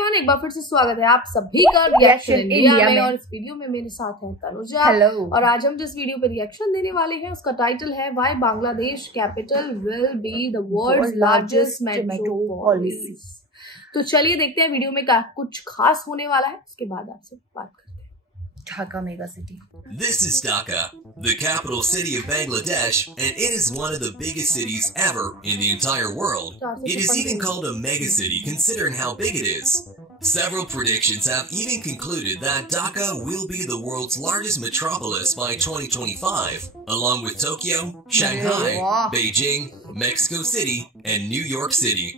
एवरीवन, एक बार फिर से स्वागत है आप सभी का रिएक्शन इंडिया में। और इस वीडियो में मेरे साथ है तनुजा। हेलो। और आज हम जिस वीडियो पे रिएक्शन देने वाले हैं उसका टाइटल है why Bangladesh capital will be the world's largest metropolis. तो चलिए देखते हैं वीडियो में क्या कुछ खास होने वाला है, उसके बाद आपसे बात करते हैं। Dhaka mega city. This is Dhaka, the capital city of Bangladesh, and it is one of the biggest cities ever in the entire world. It is even called a megacity considering how big it is. Several predictions have even concluded that Dhaka will be the world's largest metropolis by 2025, along with Tokyo, Shanghai, Beijing, Mexico City, and New York City.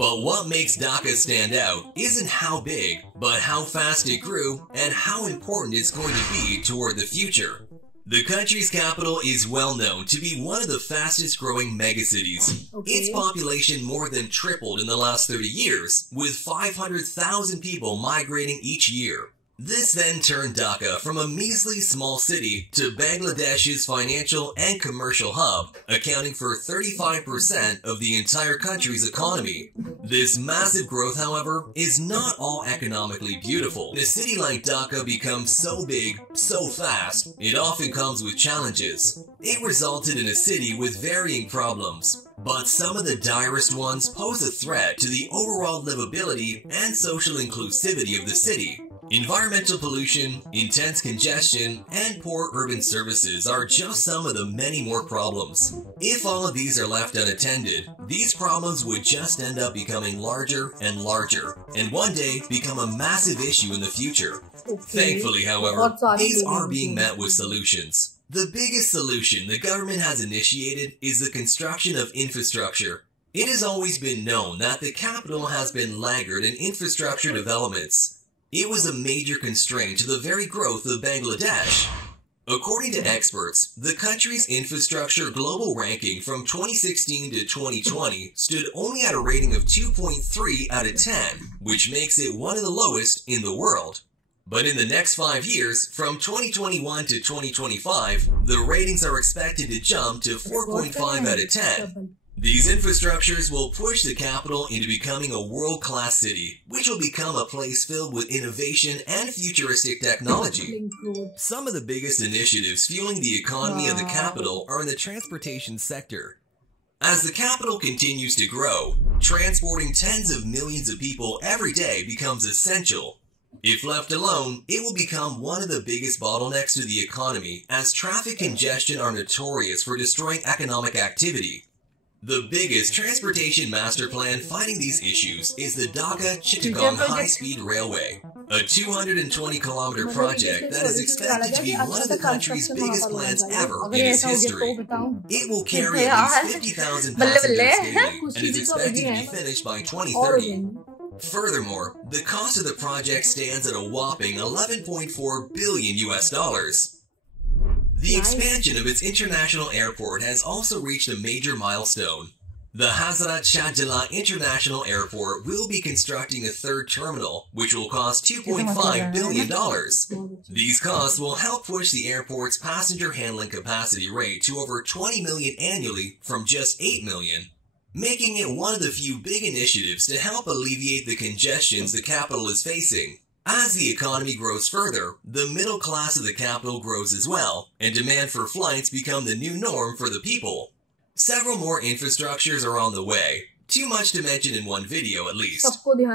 But what makes Dhaka stand out isn't how big, but how fast it grew and how important it's going to be toward the future. The country's capital is well known to be one of the fastest growing megacities. Its population more than tripled in the last 30 years, with 500,000 people migrating each year. This then turned Dhaka from a measly small city to Bangladesh's financial and commercial hub, accounting for 35% of the entire country's economy. This massive growth, however, is not all economically beautiful. A city like Dhaka becomes so big, so fast, it often comes with challenges. It resulted in a city with varying problems, but some of the direst ones pose a threat to the overall livability and social inclusivity of the city. Environmental pollution, intense congestion, and poor urban services are just some of the many more problems. If all of these are left unattended, these problems would just end up becoming larger and larger, and one day become a massive issue in the future. Thankfully, however, these are being met with solutions. The biggest solution the government has initiated is the construction of infrastructure. It has always been known that the capital has been laggard in infrastructure developments. It was a major constraint to the very growth of Bangladesh. According to experts, the country's infrastructure global ranking from 2016 to 2020 stood only at a rating of 2.3 out of 10, which makes it one of the lowest in the world. But in the next 5 years, from 2021 to 2025, the ratings are expected to jump to 4.5 out of 10. These infrastructures will push the capital into becoming a world-class city, which will become a place filled with innovation and futuristic technology. Some of the biggest initiatives fueling the economy of the capital are in the transportation sector. As the capital continues to grow, transporting tens of millions of people every day becomes essential. If left alone, it will become one of the biggest bottlenecks to the economy, as traffic congestion are notorious for destroying economic activity. The biggest transportation master plan fighting these issues is the Dhaka-Chittagong High-Speed Railway, a 220-kilometer project that is expected to be one of the country's biggest plans ever in its history. It will carry at least 50,000 passengers daily and is expected to be finished by 2030. Furthermore, the cost of the project stands at a whopping $11.4 billion. The expansion of its international airport has also reached a major milestone. The Hazrat Shahjalal International Airport will be constructing a third terminal, which will cost $2.5 billion. These costs will help push the airport's passenger handling capacity rate to over 20 million annually from just 8 million, making it one of the few big initiatives to help alleviate the congestions the capital is facing. As the economy grows further, the middle class of the capital grows as well, and demand for flights become the new norm for the people. Several more infrastructures are on the way, too much to mention in one video at least.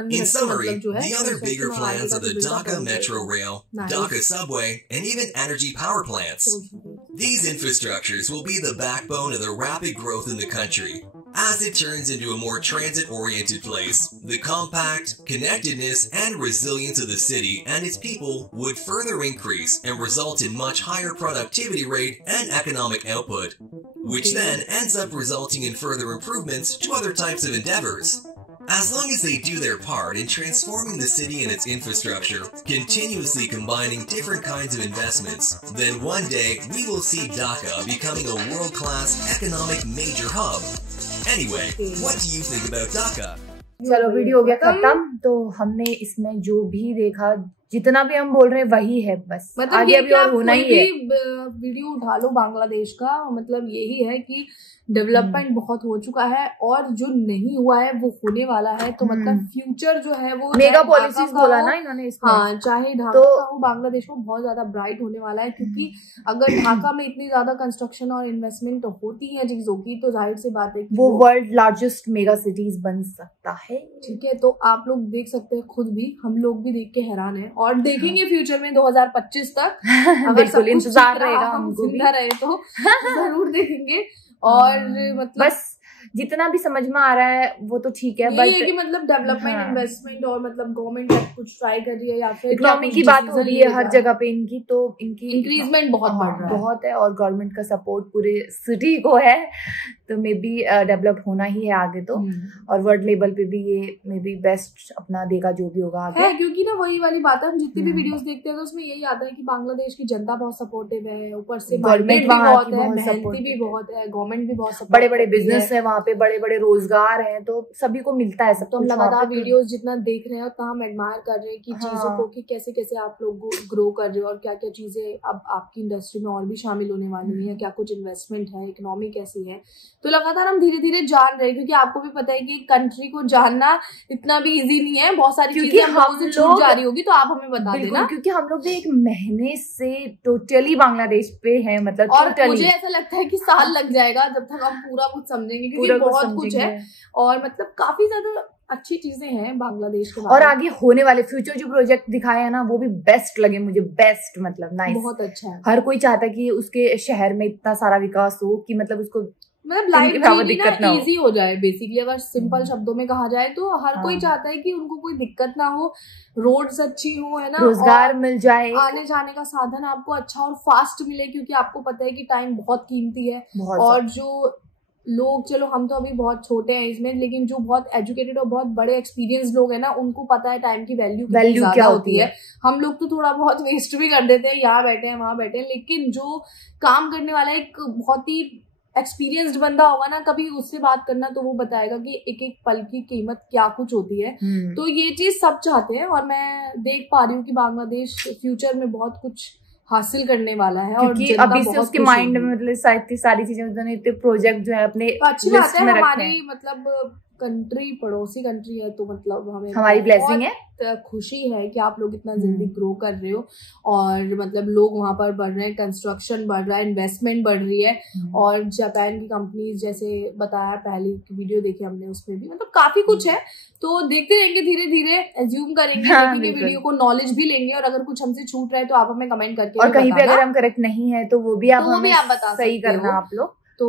In summary, the other bigger plans are the Dhaka Metro Rail, Dhaka Subway, and even energy power plants. These infrastructures will be the backbone of the rapid growth in the country. As it turns into a more transit-oriented place, the compact, connectedness, and resilience of the city and its people would further increase and result in much higher productivity rate and economic output, which then ends up resulting in further improvements to other types of endeavors. As long as they do their part in transforming the city and its infrastructure, continuously combining different kinds of investments, then one day we will see Dhaka becoming a world-class economic major hub. Anyway, what do you think about Dhaka? चलो वीडियो हो गया खत्म। तो हमने इसमें जो भी देखा, जितना भी हम बोल रहे हैं वही है, बस मतलब आगे अभी और होना ही है। वीडियो उठा लो बांग्लादेश का, मतलब यही है कि डेवलपमेंट बहुत हो चुका है और जो नहीं हुआ है वो होने वाला है। तो मतलब फ्यूचर जो है वो मेगा पॉलिसीज बोला ना इन्होंने इसमें। हाँ, चाहे ढाका का हो, बांग्लादेश में बहुत ज्यादा ब्राइट होने वाला है, क्योंकि अगर ढाका में इतनी ज्यादा कंस्ट्रक्शन और इन्वेस्टमेंट होती है चीजों की, तो जाहिर सी बात है कि वो वर्ल्ड लार्जेस्ट मेगा सिटीज बन सकता है। ठीक है, तो आप लोग देख सकते हैं, खुद भी हम लोग भी देख के हैरान है और देखेंगे फ्यूचर में 2025 तक। बिल्कुल इंतजार रहेगा हमको भी, रहे तो जरूर देखेंगे। और मतलब बस जितना भी समझ में आ रहा है वो तो ठीक है, बट कि मतलब डेवलपमेंट इन्वेस्टमेंट और मतलब गवर्नमेंट कुछ ट्राई कर रही है या फिर इकोनॉमी की बात हो रही है हर जगह पे इनकी, तो इनकी इंक्रीजमेंट बहुत बढ़ रहा है, बहुत है और गवर्नमेंट का सपोर्ट पूरे सिटी को है, तो मे बी डेवलप होना ही है आगे तो। और वर्ल्ड लेवल पे भी ये मे बी बेस्ट अपना देगा जो भी होगा आगे, क्योंकि ना वही वाली बात है, हम जितनी भी वीडियोस देखते हैं तो उसमें यही आता है कि बांग्लादेश की जनता बहुत सपोर्टिव है, ऊपर से गवर्नमेंट भी बहुत है, मेहनती भी बहुत है, गवर्नमेंट भी बहुत, बड़े बड़े बिजनेस है वहाँ पे, बड़े बड़े रोजगार है, तो सभी को मिलता है सब। तो हम लगातार वीडियोस जितना देख रहे हैं उतना हम एडमायर कर रहे हैं कि चीजों को कि कैसे कैसे आप लोग ग्रो कर रहे हो और क्या क्या चीजें अब आपकी इंडस्ट्री में और भी शामिल होने वाली है, क्या कुछ इन्वेस्टमेंट है, इकोनॉमी कैसी है। तो लगातार हम धीरे धीरे जान रहे हैं, क्योंकि आपको भी पता है कि कंट्री को जानना इतना भी इजी नहीं है, बहुत सारी चीजें हम से छूट जा रही होगी, तो आप हमें बता देना। क्योंकि हम लोग भी एक महीने से टोटली बांग्लादेश पे है, मतलब और मुझे ऐसा लगता है कि साल लग जाएगा जब तक हम पूरा कुछ समझेंगे, क्योंकि बहुत कुछ है और मतलब काफी ज्यादा अच्छी चीजें हैं बांग्लादेश के। और आगे होने वाले फ्यूचर जो प्रोजेक्ट दिखाए हैं ना वो भी बेस्ट लगे मुझे, बेस्ट मतलब नाइस, बहुत अच्छा है। हर कोई चाहता है कि उसके शहर में इतना सारा विकास हो कि मतलब उसको लाइफ ना इजी हो जाए। बेसिकली अगर सिंपल शब्दों में कहा जाए तो हर कोई चाहता है कि उनको कोई दिक्कत ना हो, रोड्स अच्छी हो, है ना, रोजगार मिल जाए, आने जाने का साधन आपको अच्छा और फास्ट मिले, क्योंकि आपको पता है कि टाइम बहुत कीमती है। और जो लोग, चलो हम तो अभी बहुत छोटे हैं इसमें, लेकिन जो बहुत एजुकेटेड और बहुत बड़े एक्सपीरियंस लोग हैं ना, उनको पता है टाइम की वैल्यू क्या होती है। हम लोग तो थोड़ा बहुत वेस्ट भी कर देते हैं, यहाँ बैठे हैं वहां बैठे हैं, लेकिन जो काम करने वाला एक बहुत ही एक्सपीरियंस्ड बंदा होगा ना, कभी उससे बात करना तो वो बताएगा कि एक एक पल की कीमत क्या कुछ होती है। तो ये चीज सब चाहते हैं और मैं देख पा रही हूँ कि बांग्लादेश फ्यूचर में बहुत कुछ हासिल करने वाला है। और अभी से उसके माइंड में मतलब सारी चीजें, इतने प्रोजेक्ट जो है अपने अच्छी बात है। हमारी मतलब कंट्री पड़ोसी कंट्री है, तो मतलब हमें हमारी ब्लेसिंग है, खुशी है कि आप लोग इतना जल्दी ग्रो कर रहे हो और मतलब लोग वहां पर बढ़ रहे हैं, कंस्ट्रक्शन बढ़ रहा है, इन्वेस्टमेंट बढ़ रही है। और जापान की कंपनीज जैसे बताया, पहली वीडियो देखी हमने उसमें भी मतलब काफी कुछ है। तो देखते रहेंगे, धीरे धीरे एज्यूम करेंगे, देखेंगे वीडियो को, नॉलेज भी लेंगे और अगर कुछ हमसे छूट रहा है तो आप हमें कमेंट करके, और कहीं पे अगर हम करेक्ट नहीं है तो वो भी आप बता सही करना आप लोग। तो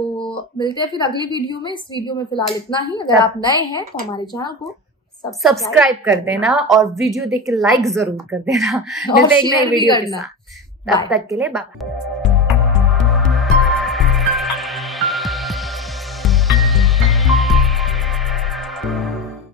मिलते हैं फिर अगली वीडियो में। इस वीडियो में फिलहाल इतना ही। अगर आप नए हैं तो हमारे चैनल को सब्सक्राइब कर देना और वीडियो देख के लाइक जरूर कर देना। मिलते हैं एक नई वीडियो के साथ, तब तक के लिए बाय।